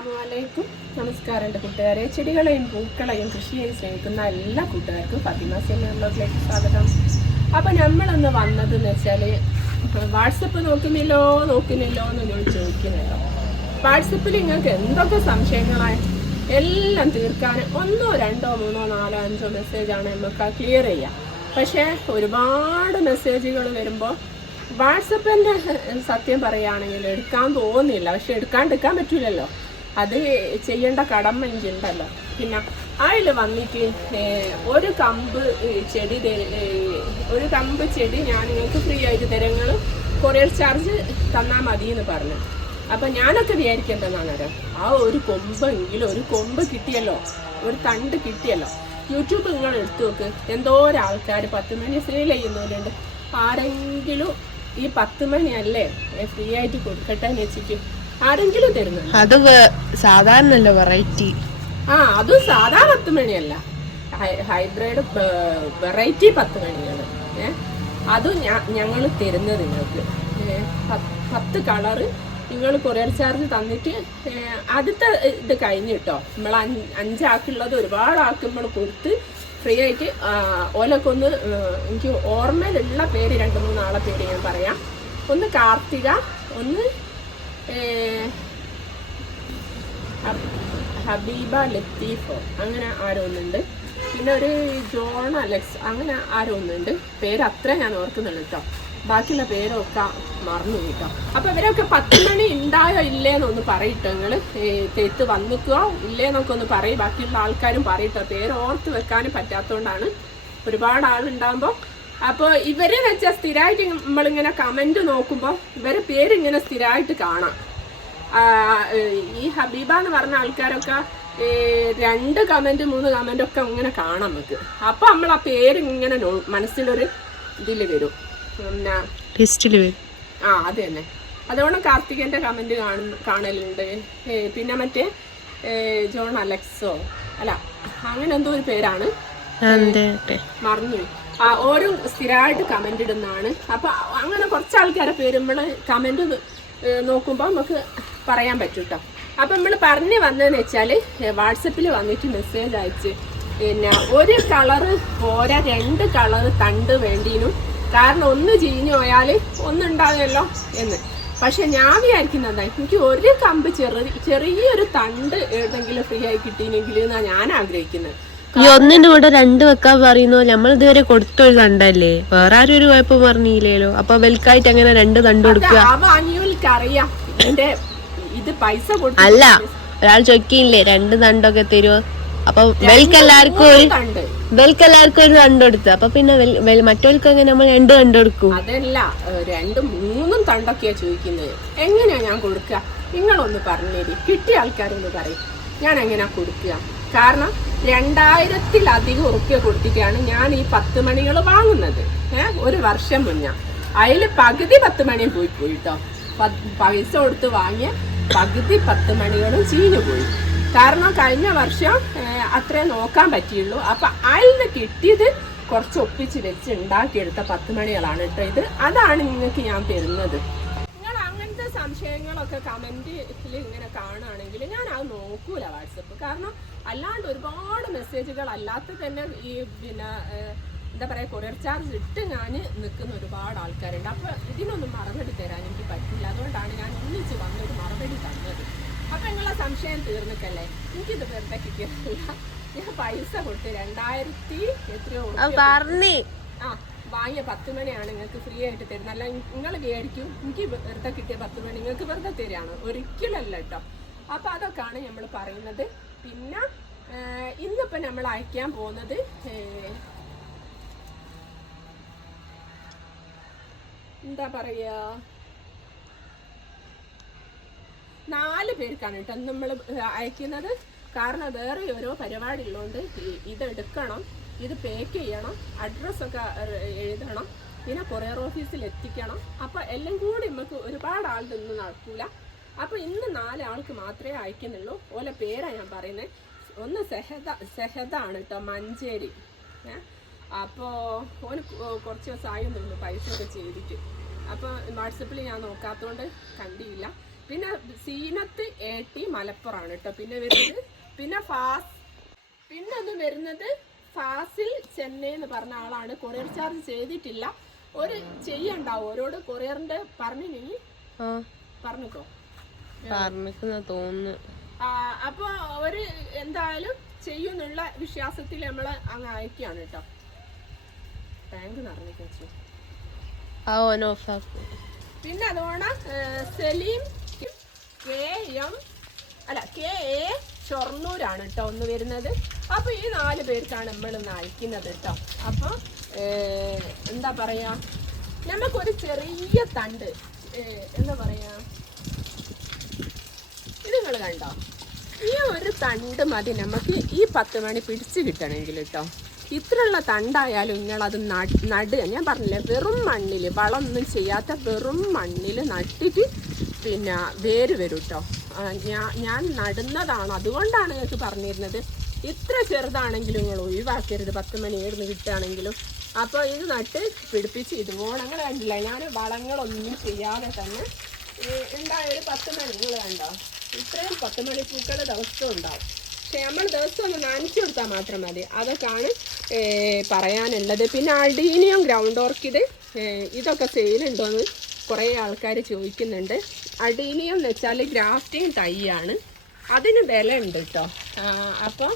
അസ്സലാമലൈക്കും. നമസ്കാരം എൻ്റെ കൂട്ടുകാരെ. ചെടികളെയും പൂക്കളെയും കൃഷിയെയും സ്നേഹിക്കുന്ന എല്ലാ കൂട്ടുകാർക്കും ഫാത്തിമ വ്ലോഗിലേക്ക് സ്വാഗതം. അപ്പം നമ്മളൊന്ന് വന്നതെന്ന് വെച്ചാൽ വാട്സപ്പ് നോക്കുന്നില്ലോ എന്ന് നിങ്ങൾ ചോദിക്കുന്നില്ലോ. വാട്സപ്പിൽ നിങ്ങൾക്ക് എന്തൊക്കെ സംശയങ്ങളായ എല്ലാം തീർക്കാൻ 1, 2, 3, 4, 5 മെസ്സേജാണ് നമുക്ക് ക്ലിയർ ചെയ്യുക. പക്ഷേ ഒരുപാട് മെസ്സേജുകൾ വരുമ്പോൾ വാട്സപ്പിൻ്റെ സത്യം പറയുകയാണെങ്കിൽ എടുക്കാൻ തോന്നുന്നില്ല. പക്ഷെ എടുക്കാൻ പറ്റില്ലല്ലോ, അത് ചെയ്യേണ്ട കടമ എനിക്കുണ്ടല്ലോ. പിന്നെ അതിൽ വന്നിട്ട് ഒരു കമ്പ് ചെടി ഞാൻ നിങ്ങൾക്ക് ഫ്രീ ആയിട്ട് തരങ്ങൾ കൊറിയർ ചാർജ് തന്നാൽ മതി എന്ന് പറഞ്ഞു. അപ്പം ഞാനൊക്കെ വിചാരിക്കേണ്ടതെന്നാണ് ആ ഒരു കൊമ്പ് കിട്ടിയല്ലോ, ഒരു തണ്ട് കിട്ടിയല്ലോ. യൂട്യൂബ് നിങ്ങൾ എടുത്തു നോക്ക്, എന്തോരാൾക്കാർ 10 മണി സെയിൽ ചെയ്യുന്നവരുണ്ട്. ആരെങ്കിലും ഈ 10 മണിയല്ലേ ഫ്രീ ആയിട്ട് കൊടുക്കട്ടെ എന്ന് വെച്ചിട്ട് ആരെങ്കിലും തരുന്നുണ്ട്? അത് സാധാരണ വെറൈറ്റി. അതും സാധാ 10 മണിയല്ല, ഹൈബ്രിഡ് വെറൈറ്റി 10 മണിയാണ്. അതും ഞങ്ങൾ തരുന്നത് നിങ്ങൾക്ക് 10 കളറ് നിങ്ങൾ കൊറിയർ ചാർജ് തന്നിട്ട് അടുത്ത ഇത് കഴിഞ്ഞിട്ടോ. നമ്മൾ 5 ആൾക്കുള്ളത് ഒരുപാട് ആൾക്ക് നമ്മൾ കൊടുത്ത് ഫ്രീ ആയിട്ട് ഓലൊക്കെ എനിക്ക് ഓർമ്മയിലുള്ള പേര് 2-3 ആളെ പേര് ഞാൻ പറയാം. ഒന്ന് കാർത്തിക, ഒന്ന് ഹബീബ ലത്തീഫോ അങ്ങനെ ആരോ ഒന്നുണ്ട്, പിന്നെ ഒരു ജോൺ അലക്സ് അങ്ങനെ ആരോ ഒന്നുണ്ട്. പേര് അത്ര ഞാൻ ഓർക്കുന്നുള്ളൂ കേട്ടോ, ബാക്കിയുള്ള പേരൊക്കെ മറന്നു കേട്ടോ. അപ്പൊ ഇവരൊക്കെ 10 മണി ഉണ്ടായോ ഇല്ലേന്നൊന്ന് പറയിട്ടോ. നിങ്ങൾ തെത്ത് വന്നിക്കോ ഇല്ലേന്നൊക്കെ ഒന്ന് പറയും. ബാക്കിയുള്ള ആൾക്കാരും പറയിട്ടോ, പേര് ഓർത്ത് വെക്കാനും പറ്റാത്തതുകൊണ്ടാണ് ഒരുപാട് ആളുണ്ടാകുമ്പോൾ. അപ്പോൾ ഇവരെ വെച്ചാൽ സ്ഥിരമായിട്ട് നമ്മളിങ്ങനെ കമന്റ് നോക്കുമ്പോൾ ഇവരെ പേരിങ്ങനെ സ്ഥിരമായിട്ട് കാണാം. ഈ ഹബീബ എന്ന് പറഞ്ഞ ആൾക്കാരൊക്കെ 2 കമന്റ് 3 കമന്റ് ഒക്കെ ഇങ്ങനെ കാണാം നമുക്ക്. അപ്പൊ നമ്മൾ ആ പേര് ഇങ്ങനെ മനസ്സിലൊരു ഇതിൽ വരും, പിന്നെ അത് തന്നെ. അതുകൊണ്ട് കാർത്തികന്റെ കമന്റ് കാണലുണ്ട്. പിന്നെ മറ്റേ ജോൺ അലക്സോ അല്ല അങ്ങനെ എന്തോ ഒരു പേരാണ്, മറന്നുപോയി. ഓരോ സ്ഥിരമായിട്ട് കമന്റ് ഇടുന്നതാണ്. അപ്പൊ അങ്ങനെ കുറച്ച് ആൾക്കാരെ പേര് നമ്മള് കമന്റ് നോക്കുമ്പോൾ നമുക്ക് പറയാൻ പറ്റും കേട്ടോ. അപ്പൊ നമ്മൾ പറഞ്ഞു വന്നതെന്ന് വെച്ചാൽ വാട്സപ്പിൽ വന്നിട്ട് മെസ്സേജ് അയച്ച് പിന്നെ ഒരു കളറ് പോരാ 2 കളറ് തണ്ട് വേണ്ടീനും, കാരണം ഒന്ന് ചീഞ്ഞു പോയാൽ ഒന്നുണ്ടാകുമല്ലോ എന്ന്. പക്ഷെ ഞാൻ വിചാരിക്കുന്നത് എനിക്ക് ഒരു കമ്പ് ചെറിയൊരു തണ്ട് ഏതെങ്കിലും ഫ്രീ ആയി കിട്ടിയെങ്കിൽ എന്നാണ് ഞാൻ ആഗ്രഹിക്കുന്നത്. ഈ ഒന്നിന്റെ കൂടെ 2 വെക്കാൻ പറയുന്നു. നമ്മൾ ഇതുവരെ കൊടുത്തൊരു തണ്ടല്ലേ, വേറെ ആരും ഒരു കുഴപ്പം പറഞ്ഞില്ലല്ലോ. അപ്പൊ വെൽക്കായിട്ട് അങ്ങനെ 2 തണ്ട് കൊടുക്കുക? അറിയാം ഇതിന്റെ ഇത് പൈസ അല്ല, ഒരാൾ ചോദിക്കില്ലേ 2 തണ്ടൊക്കെ തരുമോ? അപ്പൊ വെൽക്കെല്ലാവർക്കും ഒരു തണ്ട് കൊടുത്തു. അപ്പൊ പിന്നെ മറ്റവർക്ക് നമ്മൾ 2 തണ്ട് കൊടുക്കും? അതല്ല, 2, 3 തണ്ടൊക്കെയാ ചോദിക്കുന്നത്. എങ്ങനെയാ ഞാൻ കൊടുക്കുക? നിങ്ങളൊന്ന് പറഞ്ഞേരി, കിട്ടിയ ആൾക്കാരൊന്ന് പറയും ഞാൻ എങ്ങനെയാ കൊടുക്കുക. കാരണം 2000-ലധികം ഉറുപ്പ്യ കൊടുത്തിട്ടാണ് ഞാൻ ഈ 10 മണികൾ വാങ്ങുന്നത്. ഒരു വർഷം മുന്നേ അതിൽ പകുതി 10 മണിയും പോയി കേട്ടോ. പൈസ കൊടുത്ത് വാങ്ങിയ പകുതി 10 മണികളും ചീഞ്ഞു പോയി. കാരണം കഴിഞ്ഞ വർഷം അത്രേ നോക്കാൻ പറ്റിയുള്ളൂ. അപ്പൊ അതിൽ കിട്ടിയത് കുറച്ച് ഒപ്പിച്ച് വെച്ച് ഉണ്ടാക്കിയെടുത്ത 10 മണികളാണ് കേട്ടോ ഇത്. അതാണ് നിങ്ങൾക്ക് ഞാൻ തരുന്നത്. നിങ്ങൾ അങ്ങനത്തെ സംശയങ്ങളൊക്കെ കമന്റിൽ ഇങ്ങനെ കാണുകയാണെങ്കിൽ ഞാൻ അത് നോക്കൂല വാട്സപ്പ്. കാരണം അല്ലാണ്ട് ഒരുപാട് മെസ്സേജുകൾ അല്ലാത്ത തന്നെ ഈ പിന്നെ എന്താ പറയുക കൊറിയർ ചാർജ് ഇട്ട് ഞാൻ നിൽക്കുന്ന ഒരുപാട് ആൾക്കാരുണ്ട്. അപ്പോൾ ഇതിനൊന്നും മറുപടി തരാൻ എനിക്ക് പറ്റില്ല. അതുകൊണ്ടാണ് ഞാൻ ഒന്നിച്ച് വന്നൊരു മറുപടി തന്നത്. അപ്പം നിങ്ങളെ സംശയം തീർന്നിട്ടല്ലേ, എനിക്കിത് വെറുതെ കിട്ടിയിട്ടില്ല. ഞാൻ പൈസ കൊടുത്ത് 2000 എത്രയോ വാങ്ങിയ 10 മണിയാണ് നിങ്ങൾക്ക് ഫ്രീ ആയിട്ട് തരുന്നത്. അല്ല നിങ്ങൾ വിചാരിക്കും എനിക്ക് വെറുതെ കിട്ടിയ 10 മണി നിങ്ങൾക്ക് വെറുതെ തരികയാണ്, ഒരിക്കലല്ല കേട്ടോ. അപ്പം അതൊക്കെയാണ് നമ്മൾ പറയുന്നത്. പിന്നെ ഇന്നിപ്പോൾ നമ്മൾ അയക്കാൻ പോകുന്നത് എന്താ പറയുക 4 പേർക്കാണ് കേട്ടോ നമ്മൾ അയക്കുന്നത്. കാരണം വേറെ ഓരോ പരിപാടി ഉള്ളതുകൊണ്ട് ഇതെടുക്കണം, ഇത് പാക്ക് ചെയ്യണം, അഡ്രസ്സൊക്കെ എഴുതണം, പിന്നെ കൊറിയർ ഓഫീസിൽ എത്തിക്കണം. അപ്പം എല്ലാം കൂടി നമുക്ക് ഒരുപാട് ആളുടെ ഒന്നും നടക്കൂല. അപ്പം ഇന്ന് 4 ആൾക്ക് മാത്രമേ അയക്കുന്നുള്ളൂ. ഓലെ പേരാണ് ഞാൻ പറയുന്നത്. ഒന്ന് സെഹദാണ് കേട്ടോ, മഞ്ചേരി. അപ്പോൾ ഓന് കുറച്ച് ദിവസമായി തോന്നുന്നു പൈസ ഒക്കെ ചെയ്തിട്ട്. അപ്പോൾ വാട്സപ്പിൽ ഞാൻ നോക്കാത്തതുകൊണ്ട് കണ്ടില്ല. പിന്നെ സീനത്ത് AT മലപ്പുറമാണ് കേട്ടോ പിന്നെ വരുന്നത്. പിന്നെ ഒന്ന് വരുന്നത് ഫാസിൽ ചെന്നൈ എന്ന് പറഞ്ഞ ആളാണ്. കൊറിയർ ചാർജ് ചെയ്തിട്ടില്ല. ഒരു ചെയ്യണ്ടാവും ഓരോട് കൊറിയറിന്റെ പറഞ്ഞില്ലെങ്കിൽ പറഞ്ഞിക്കോ തോന്നുന്നു. അപ്പൊ ഒരു എന്തായാലും ചെയ്യുന്നുള്ള വിശ്വാസത്തിൽ നമ്മള് അങ്ങ് അയക്കുകയാണ് കേട്ടോ. ടാങ്ക് നിറഞ്ഞു. പിന്നെ അതുകൊണ്ട് സെലീം KA ഷൊർണൂരാണ് കേട്ടോ ഒന്ന് വരുന്നത്. അപ്പൊ ഈ 4 പേർക്കാണ് നമ്മൾ ഇന്ന് അയക്കുന്നത് കേട്ടോ. അപ്പൊ എന്താ പറയാ, നമുക്കൊരു ചെറിയ തണ്ട് എന്താ പറയാ, ഇത് നിങ്ങൾ കണ്ടോ, ഈ ഒരു തണ്ട് മതി നമുക്ക് ഈ 10 മണി പിടിച്ച് കിട്ടണമെങ്കിൽ കേട്ടോ. ഇത്രയുള്ള തണ്ടായാലും നിങ്ങളത് നടുക. ഞാൻ പറഞ്ഞില്ലേ, വെറും മണ്ണിൽ വളമൊന്നും ചെയ്യാത്ത വെറും മണ്ണിൽ നട്ടിട്ട് പിന്നെ വേര് വരും കേട്ടോ. ഞാൻ നടുന്നതാണ്, അതുകൊണ്ടാണ് നിങ്ങൾക്ക് പറഞ്ഞിരുന്നത്. ഇത്ര ചെറുതാണെങ്കിലും നിങ്ങൾ ഒഴിവാക്കരുത്, 10 മണി ഏടുന്ന് കിട്ടുകയാണെങ്കിലും. അപ്പോൾ ഇത് നട്ട് പിടിപ്പിച്ച് ഇതുപോലെ അങ്ങനെ കണ്ടില്ല, ഞാൻ വളങ്ങളൊന്നും ചെയ്യാതെ തന്നെ ഉണ്ടായൊരു 10 മണി നിങ്ങൾ കണ്ടോ. ഇത്രയും 10 മണി പൂക്കൾ ദിവസവും ഉണ്ടാവും. പക്ഷെ നമ്മൾ ദിവസം ഒന്ന് നനച്ചു കൊടുത്താൽ മാത്രം മതി. അതൊക്കെയാണ് പറയാനുള്ളത്. പിന്നെ അഡീനിയം ഗ്രൗണ്ട് ഓർക്കിഡ് ഇതൊക്കെ സെയിലുണ്ടോയെന്ന് കുറേ ആൾക്കാർ ചോദിക്കുന്നുണ്ട്. അഡീനിയം എന്ന് വെച്ചാൽ ഗ്രാഫ്റ്റിംഗ് തൈയാണ്, അതിന് വില ഉണ്ട് കേട്ടോ. അപ്പോൾ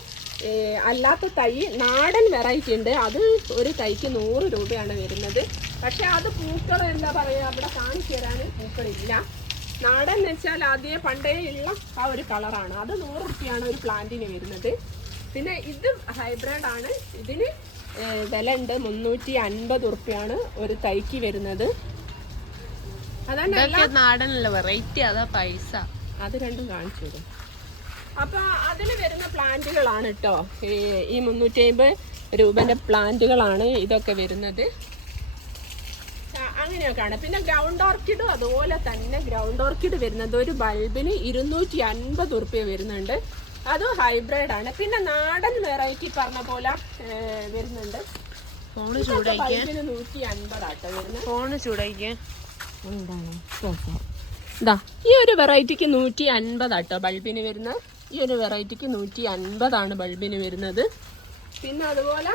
അല്ലാത്ത തൈ നാടൻ വെറൈറ്റി ഉണ്ട്, അത് ഒരു തൈക്ക് 100 രൂപയാണ് വരുന്നത്. പക്ഷെ അത് പൂക്കൾ എന്താ പറയുക, അവിടെ കാണിച്ചു തരാൻ പൂക്കളില്ല. നാടൻ എന്ന് വെച്ചാൽ ആദ്യമേ പണ്ടേ ഉള്ള ആ ഒരു കളറാണ്, അത് 100 രൂപയാണ് ഒരു പ്ലാന്റിന് വരുന്നത്. പിന്നെ ഇത് ഹൈബ്രിഡ് ആണ്, ഇതിന് വില ഉണ്ട് 350 രൂപയാണ് ഒരു തൈക്ക് വരുന്നത്. അതാണ് നാടനല്ല വെറൈറ്റി, അതാ പൈസ. അത് രണ്ടും കാണിച്ചു തരും. അപ്പൊ അതിന് വരുന്ന പ്ലാന്റുകളാണ് കേട്ടോ ഈ 350 രൂപന്റെ പ്ലാന്റുകളാണ് ഇതൊക്കെ വരുന്നത്. അങ്ങനെയൊക്കെയാണ്. പിന്നെ ഗ്രൗണ്ട് ഓർക്കിഡും അതുപോലെ തന്നെ ഗ്രൗണ്ട് ഓർക്കിഡ് വരുന്നത് ഒരു ബൾബിന് 250 രൂപ വരുന്നുണ്ട്, അതും ഹൈബ്രിഡ് ആണ്. പിന്നെ നാടൻ വെറൈറ്റി പറഞ്ഞ പോലെ വരുന്നുണ്ട്. ബൾബിന് 150 ആട്ടോ വരുന്നത്. ഇതാ ഈ ഒരു വെറൈറ്റിക്ക് 150 ആട്ടോ ബൾബിന് വരുന്നത്. ഈ ഒരു വെറൈറ്റിക്ക് 150 ആണ് ബൾബിന് വരുന്നത്. പിന്നെ അതുപോലെ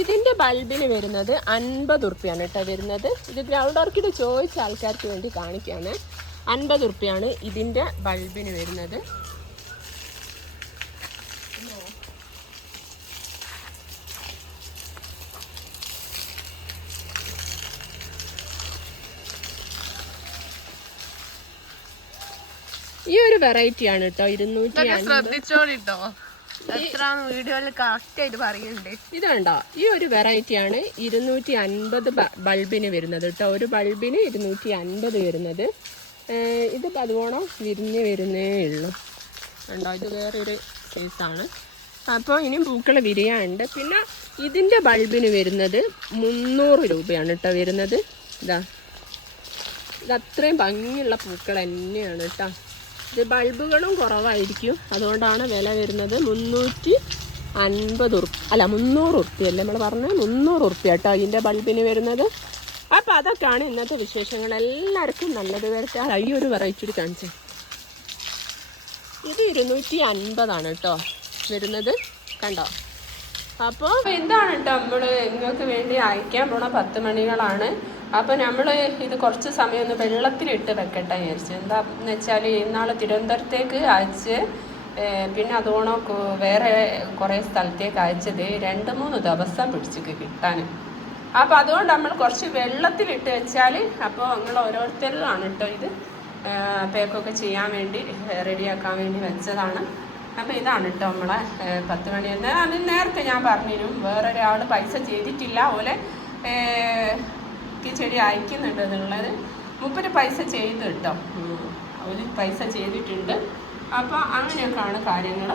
ഇതിന്റെ ബൾബിന് വരുന്നത് 50 രൂപയാണ് കേട്ടോ വരുന്നത്. ഇത് ഗ്രൗണ്ട് ഓർക്കിഡ് ചോദിച്ച ആൾക്കാർക്ക് വേണ്ടി കാണിക്കുകയാണ്. 50 രൂപയാണ് ഇതിന്റെ ബൾബിന് വരുന്നത്. ഈ ഒരു വെറൈറ്റി ആണ് കേട്ടോ 250. ശ്രദ്ധിച്ചോളിട്ടോ, വീഡിയോയിൽ കറക്റ്റ് ആയിട്ട് പറയുന്നുണ്ട്. ഇത് കണ്ടോ, ഈ ഒരു വെറൈറ്റി ആണ് 250 ബൾബിന് വരുന്നത് കേട്ടോ. ഒരു ബൾബിന് 250 വരുന്നത്. ഇത് പതുവോണം വിരിഞ്ഞ് വരുന്നേ ഉള്ളൂ കണ്ടോ. ഇത് വേറൊരു സൈസാണ്. അപ്പോൾ ഇനിയും പൂക്കൾ വിരിയാനുണ്ട്. പിന്നെ ഇതിൻ്റെ ബൾബിന് വരുന്നത് 300 രൂപയാണ് കേട്ടോ വരുന്നത്. ഇത് അത്രയും ഭംഗിയുള്ള പൂക്കൾ തന്നെയാണ് കേട്ടോ. ഇത് ബൾബുകളും കുറവായിരിക്കും, അതുകൊണ്ടാണ് വില വരുന്നത് 350 അല്ല 300 രൂപയല്ലേ നമ്മൾ പറഞ്ഞത്, 300 രൂപ കേട്ടോ ഇതിൻ്റെ ബൾബിന് വരുന്നത്. അപ്പോൾ അതൊക്കെയാണ് ഇന്നത്തെ വിശേഷങ്ങൾ. എല്ലാവർക്കും നല്ലത് വരട്ടെ. ഈ ഒരു വെറൈറ്റി കാണിച്ചേ, ഇത് 250 കേട്ടോ വരുന്നത് കണ്ടോ. അപ്പോൾ എന്താണ് കേട്ടോ നമ്മൾ നിങ്ങൾക്ക് വേണ്ടി അയക്കാൻ പോണ 10 മണികളാണ്. അപ്പോൾ നമ്മൾ ഇത് കുറച്ച് സമയം ഒന്ന് വെള്ളത്തിലിട്ട് വെക്കട്ടെ വിചാരിച്ചു. എന്താണെന്ന് വെച്ചാൽ ഇന്നാൾ തിരുവനന്തപുരത്തേക്ക് അയച്ച് പിന്നെ അതോണം വേറെ കുറേ സ്ഥലത്തേക്ക് അയച്ചത് 2-3 ദിവസം പിടിച്ചിട്ട് കിട്ടാൻ. അപ്പോൾ അതുകൊണ്ട് നമ്മൾ കുറച്ച് വെള്ളത്തിലിട്ട് വെച്ചാൽ, അപ്പോൾ നിങ്ങൾ ഓരോരുത്തരുമാണ് കേട്ടോ ഇത് പേക്കൊക്കെ ചെയ്യാൻ വേണ്ടി റെഡിയാക്കാൻ വേണ്ടി വെച്ചതാണ്. അപ്പോൾ ഇതാണ് കേട്ടോ നമ്മളെ 10 മണി എന്ന്. അത് നേരത്തെ ഞാൻ പറഞ്ഞിരുന്നു, വേറൊരാൾ പൈസ ചെയ്തിട്ടില്ല, ഓലെ ചെടി അയക്കുന്നുണ്ട് എന്നുള്ളത്. മുപ്പര് പൈസ ചെയ്ത് കേട്ടോ, ഒരു പൈസ ചെയ്തിട്ടുണ്ട്. അപ്പോൾ അങ്ങനെയൊക്കെയാണ് കാര്യങ്ങൾ.